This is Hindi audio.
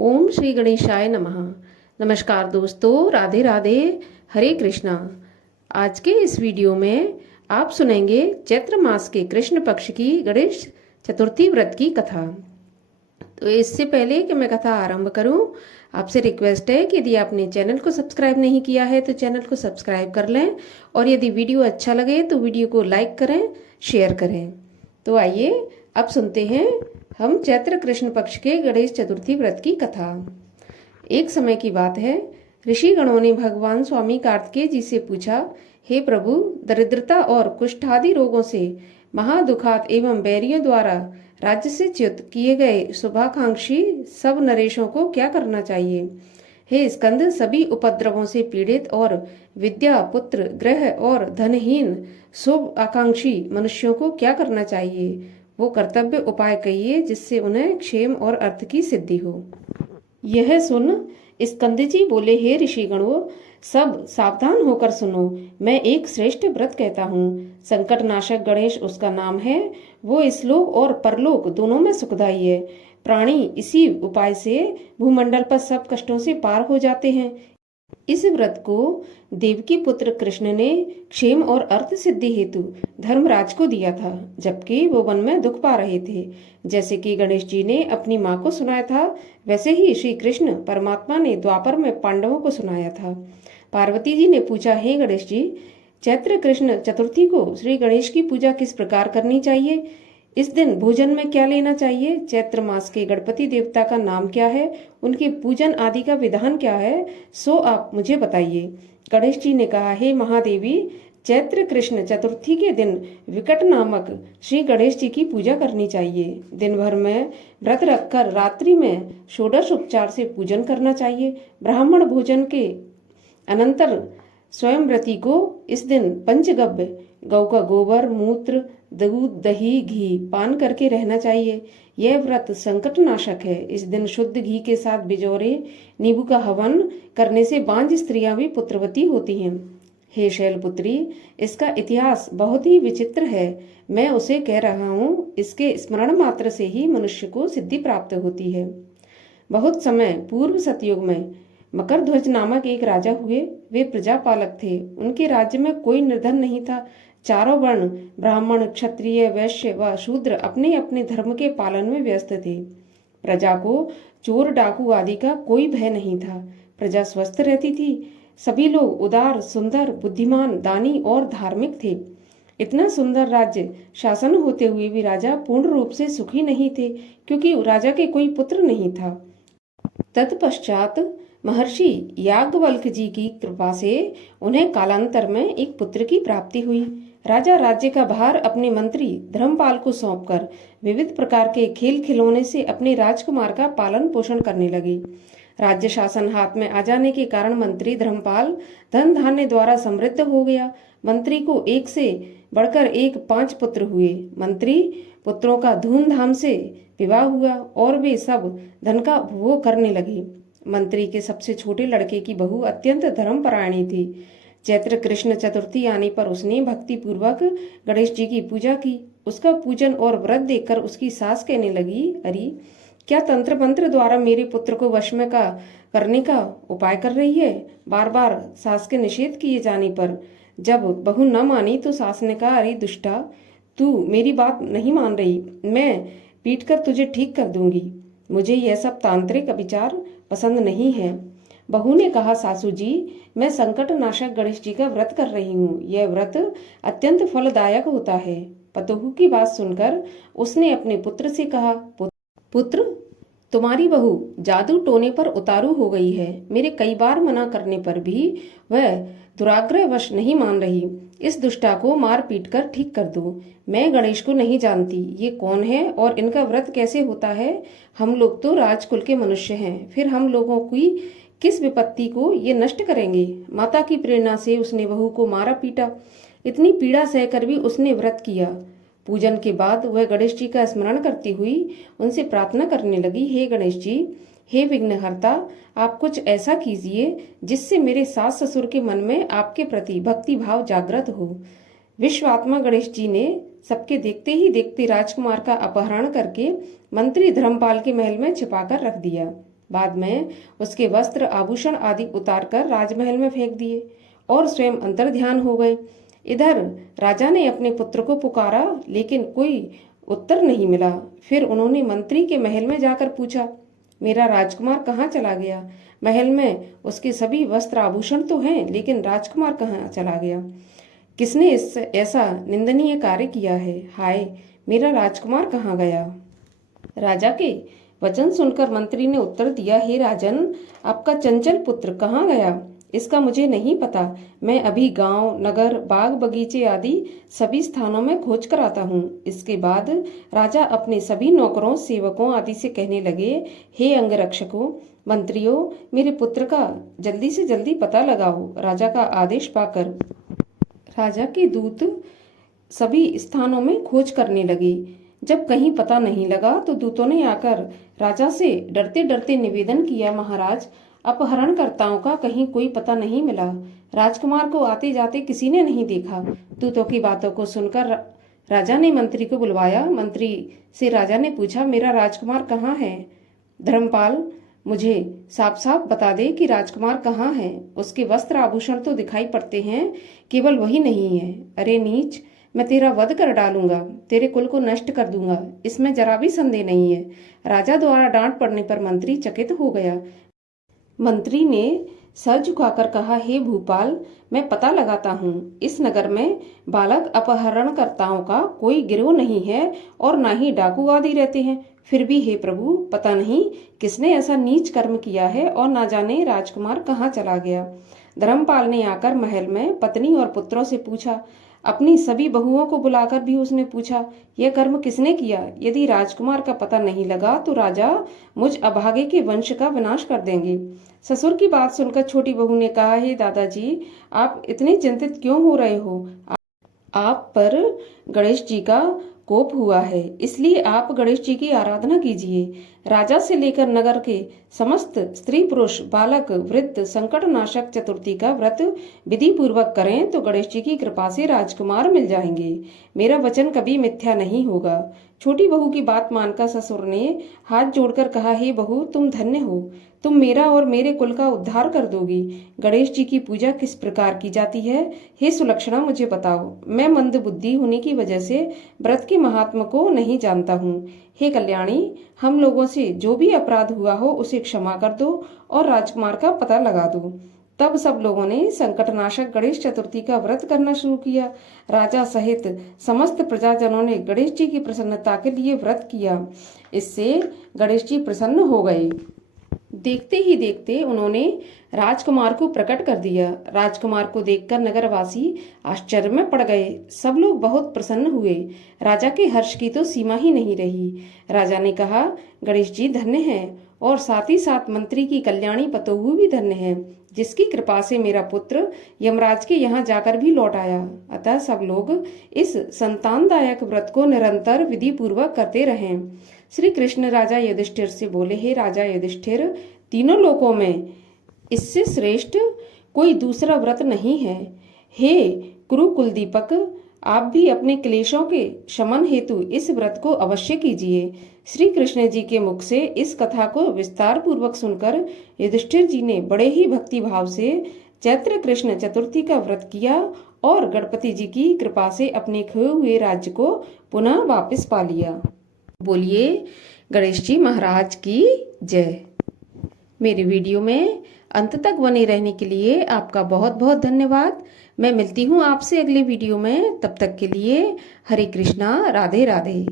ओम श्री गणेशाय नमः। नमस्कार दोस्तों, राधे राधे, हरे कृष्णा। आज के इस वीडियो में आप सुनेंगे चैत्र मास के कृष्ण पक्ष की गणेश चतुर्थी व्रत की कथा। तो इससे पहले कि मैं कथा आरंभ करूं, आपसे रिक्वेस्ट है कि यदि आपने चैनल को सब्सक्राइब नहीं किया है तो चैनल को सब्सक्राइब कर लें, और यदि वीडियो अच्छा लगे तो वीडियो को लाइक करें, शेयर करें। तो आइए अब सुनते हैं हम चैत्र कृष्ण पक्ष के गणेश चतुर्थी व्रत की कथा। एक समय की बात है, ऋषि गणों ने भगवान स्वामी कार्तिकेय जी से पूछा, हे प्रभु, दरिद्रता और कुष्ठादि रोगों से महादुखात एवं बैरियों द्वारा राज्य से च्युत किए गए शुभाकांक्षी सब नरेशों को क्या करना चाहिए? हे स्कंद, सभी उपद्रवों से पीड़ित और विद्या, पुत्र, ग्रह और धनहीन शुभ आकांक्षी मनुष्यों को क्या करना चाहिए? वो कर्तव्य उपाय कहिए जिससे उन्हें क्षेम और अर्थ की सिद्धि हो। यह सुन स्कंद जी बोले, हे ऋषिगणों, सब सावधान होकर सुनो। मैं एक श्रेष्ठ व्रत कहता हूँ। संकट नाशक गणेश उसका नाम है। वो इस लोक और परलोक दोनों में सुखदायी है। प्राणी इसी उपाय से भूमंडल पर सब कष्टों से पार हो जाते हैं। इस व्रत को देवकी पुत्र कृष्ण ने क्षेम और अर्थ सिद्धि हेतु धर्मराज को दिया था, जबकि वो वन में दुख पा रहे थे। जैसे कि गणेश जी ने अपनी माँ को सुनाया था, वैसे ही श्री कृष्ण परमात्मा ने द्वापर में पांडवों को सुनाया था। पार्वती जी ने पूछा, हे गणेश जी, चैत्र कृष्ण चतुर्थी को श्री गणेश की पूजा किस प्रकार करनी चाहिए? इस दिन भोजन में क्या लेना चाहिए? चैत्र मास के गणपति देवता का नाम क्या है? उनके पूजन आदि का विधान क्या है? सो आप मुझे बताइए। गणेश जी ने कहा, हे महादेवी, चैत्र कृष्ण चतुर्थी के दिन विकट नामक श्री गणेश जी की पूजा करनी चाहिए। दिन भर में व्रत रखकर रात्रि में षोडश उपचार से पूजन करना चाहिए। ब्राह्मण भोजन के अनंतर स्वयं व्रती को इस दिन पंचगव्य, गौ का गोबर, मूत्र, दूध, दही, घी पान करके रहना चाहिए। यह व्रत संकट नाशक है। इस दिन शुद्ध घी के साथ बिजोरे नींबू का हवन करने से बांझ स्त्रियां भी पुत्रवती होती हैं। हे शैलपुत्री, इसका इतिहास बहुत ही विचित्र है। मैं उसे कह रहा हूँ। इसके स्मरण मात्र से ही मनुष्य को सिद्धि प्राप्त होती है। बहुत समय पूर्व सतयुग में मकर ध्वज नामक एक राजा हुए। वे प्रजापालक थे। उनके राज्य में कोई निर्धन नहीं था। चारों वर्ण, ब्राह्मण, क्षत्रिय, वैश्य व शूद्र अपने अपने धर्म के पालन में व्यस्त थे। प्रजा को चोर, डाकू आदि का कोई भय नहीं था। प्रजा स्वस्थ रहती थी। सभी लोग उदार, सुंदर, बुद्धिमान, दानी और धार्मिक थे। इतना सुंदर राज्य शासन होते हुए भी राजा पूर्ण रूप से सुखी नहीं थे, क्योंकि राजा के कोई पुत्र नहीं था। तत्पश्चात महर्षि याज्ञवल्क्य जी की कृपा से उन्हें कालांतर में एक पुत्र की प्राप्ति हुई। राजा राज्य का भार अपने मंत्री धर्मपाल को सौंपकर विविध प्रकार के खेल खिलौने से अपने राजकुमार का पालन पोषण करने लगे। राज्य शासन हाथ में आ जाने के कारण मंत्री धर्मपाल धन धान्य द्वारा समृद्ध हो गया। मंत्री को एक से बढ़कर एक 5 पुत्र हुए। मंत्री पुत्रों का धूमधाम से विवाह हुआ और वे सब धन का उपभोग करने लगे। मंत्री के सबसे छोटे लड़के की बहू अत्यंत धर्मपरायणी थी। चैत्र कृष्ण चतुर्थी आने पर उसने भक्ति पूर्वक गणेश जी की पूजा की। उसका पूजन और व्रत देखकर उसकी सास कहने लगी, अरे, क्या तंत्र मंत्र द्वारा मेरे पुत्र को वश में करने का उपाय कर रही है? बार बार सास के निषेध किए जाने पर जब बहू न मानी तो सास ने कहा, अरे दुष्टा, तू मेरी बात नहीं मान रही, मैं पीट कर तुझे ठीक कर दूंगी। मुझे यह सब तांत्रिक विचार पसंद नहीं है। बहू ने कहा, सासू जी, मैं संकट नाशक गणेश जी का व्रत कर रही हूँ। यह व्रत अत्यंत फलदायक होता है। पतोहू की बात सुनकर उसने अपने पुत्र से कहा, पुत्र, तुम्हारी बहू जादू टोने पर उतारू हो गई है। मेरे कई बार मना करने पर भी वह दुराग्रहवश नहीं मान रही। इस दुष्टा को मार पीट कर ठीक कर दो। मैं गणेश को नहीं जानती, ये कौन है और इनका व्रत कैसे होता है? हम लोग तो राजकुल के मनुष्य हैं, फिर हम लोगों की किस विपत्ति को ये नष्ट करेंगे? माता की प्रेरणा से उसने बहू को मारा पीटा। इतनी पीड़ा सहकर भी उसने व्रत किया। पूजन के बाद वह गणेश जी का स्मरण करती हुई उनसे प्रार्थना करने लगी, हे गणेश जी, हे विघ्नहर्ता, आप कुछ ऐसा कीजिए जिससे मेरे सास ससुर के मन में आपके प्रति भक्ति भाव जागृत हो। विश्वात्मा गणेश जी ने सबके देखते ही देखते राजकुमार का अपहरण करके मंत्री धर्मपाल के महल में छिपाकर रख दिया। बाद में उसके वस्त्र आभूषण आदि उतारकर राजमहल में फेंक दिए और स्वयं अंतर ध्यान हो गए। इधर राजा ने अपने पुत्र को पुकारा, लेकिन कोई उत्तर नहीं मिला। फिर उन्होंने मंत्री के महल में जाकर पूछा, मेरा राजकुमार कहाँ चला गया? महल में उसके सभी वस्त्र आभूषण तो हैं, लेकिन राजकुमार कहाँ चला गया? किसने ऐसा निंदनीय कार्य किया है? हाय, मेरा राजकुमार कहाँ गया? राजा के वचन सुनकर मंत्री ने उत्तर दिया, हे राजन, आपका चंचल पुत्र कहाँ गया इसका मुझे नहीं पता। मैं अभी गांव, नगर, बाग बगीचे आदि सभी स्थानों में खोज कर आता हूँ। इसके बाद राजा अपने सभी नौकरों, सेवकों आदि से कहने लगे, हे अंगरक्षकों, मंत्रियों, मेरे पुत्र का जल्दी से जल्दी पता लगाओ। राजा का आदेश पाकर राजा के दूत सभी स्थानों में खोज करने लगे। जब कहीं पता नहीं लगा तो दूतों ने आकर राजा से डरते डरते निवेदन किया, महाराज, अपहरणकर्ताओं का कहीं कोई पता नहीं मिला। राजकुमार को आते जाते किसी ने नहीं देखा। दूतों की बातों को सुनकर राजा ने मंत्री को बुलवाया। मंत्री से राजा ने पूछा, मेरा राजकुमार कहाँ है? धर्मपाल, मुझे साफ साफ बता दे कि राजकुमार कहाँ है। उसके वस्त्र आभूषण तो दिखाई पड़ते हैं, केवल वही नहीं है। अरे नीच, मैं तेरा वध कर डालूंगा, तेरे कुल को नष्ट कर दूंगा, इसमें जरा भी संदेह नहीं है। राजा द्वारा डांट पड़ने पर मंत्री चकित हो गया। मंत्री ने सर झुकाकर कहा, हे भूपाल, मैं पता लगाता हूँ। इस नगर में बालक अपहरणकर्ताओं का कोई गिरोह नहीं है और ना ही डाकू आदि रहते हैं। फिर भी हे प्रभु, पता नहीं किसने ऐसा नीच कर्म किया है और ना जाने राजकुमार कहाँ चला गया। धर्मपाल ने आकर महल में पत्नी और पुत्रों से पूछा। अपनी सभी बहुओं को बुलाकर भी उसने पूछा, यह कर्म किसने किया? यदि राजकुमार का पता नहीं लगा तो राजा मुझ अभागे के वंश का विनाश कर देंगे। ससुर की बात सुनकर छोटी बहू ने कहा, हे दादाजी, आप इतने चिंतित क्यों हो रहे हो? आप पर गणेश जी का कोप हुआ है, इसलिए आप गणेश जी की आराधना कीजिए। राजा से लेकर नगर के समस्त स्त्री पुरुष, बालक, वृद्ध संकटनाशक चतुर्थी का व्रत विधि पूर्वक करें तो गणेश जी की कृपा से राजकुमार मिल जाएंगे। मेरा वचन कभी मिथ्या नहीं होगा। छोटी बहू की बात मानकर ससुर ने हाथ जोड़कर कहा, हे बहू, तुम धन्य हो, तुम मेरा और मेरे कुल का उद्धार कर दोगी। गणेश जी की पूजा किस प्रकार की जाती है, हे सुलक्षणा, मुझे बताओ। मैं मंद बुद्धि होने की वजह से व्रत के महात्म को नहीं जानता हूँ। हे कल्याणी, हम लोगों से जो भी अपराध हुआ हो उसे क्षमा कर दो और राजकुमार का पता लगा दो। तब सब लोगों ने संकटनाशक गणेश चतुर्थी का व्रत करना शुरू किया। राजा सहित समस्त प्रजाजनों ने गणेश जी की प्रसन्नता के लिए व्रत किया। इससे गणेश जी प्रसन्न हो गए। देखते ही देखते उन्होंने राजकुमार को प्रकट कर दिया। राजकुमार को देखकर नगरवासी आश्चर्य में पड़ गए। सब लोग बहुत प्रसन्न हुए। राजा के हर्ष की तो सीमा ही नहीं रही। राजा ने कहा, गणेश जी धन्य हैं और साथ ही साथ मंत्री की कल्याणी पतोहू भी धन्य है, जिसकी कृपा से मेरा पुत्र यमराज के यहाँ जाकर भी लौट आया। अतः सब लोग इस संतानदायक व्रत को निरंतर विधि पूर्वक करते रहें। श्री कृष्ण राजा युधिष्ठिर से बोले, हे राजा युधिष्ठिर, तीनों लोकों में इससे श्रेष्ठ कोई दूसरा व्रत नहीं है। हे कुरु कुलदीपक, आप भी अपने क्लेशों के शमन हेतु इस व्रत को अवश्य कीजिए। श्री कृष्ण जी के मुख से इस कथा को विस्तार पूर्वक सुनकर युधिष्ठिर जी ने बड़े ही भक्ति भाव से चैत्र कृष्ण चतुर्थी का व्रत किया और गणपति जी की कृपा से अपने खोए हुए राज्य को पुनः वापस पा लिया। बोलिए गणेश जी महाराज की जय। मेरे वीडियो में अंत तक बने रहने के लिए आपका बहुत बहुत धन्यवाद। मैं मिलती हूँ आपसे अगले वीडियो में। तब तक के लिए हरे कृष्णा, राधे राधे।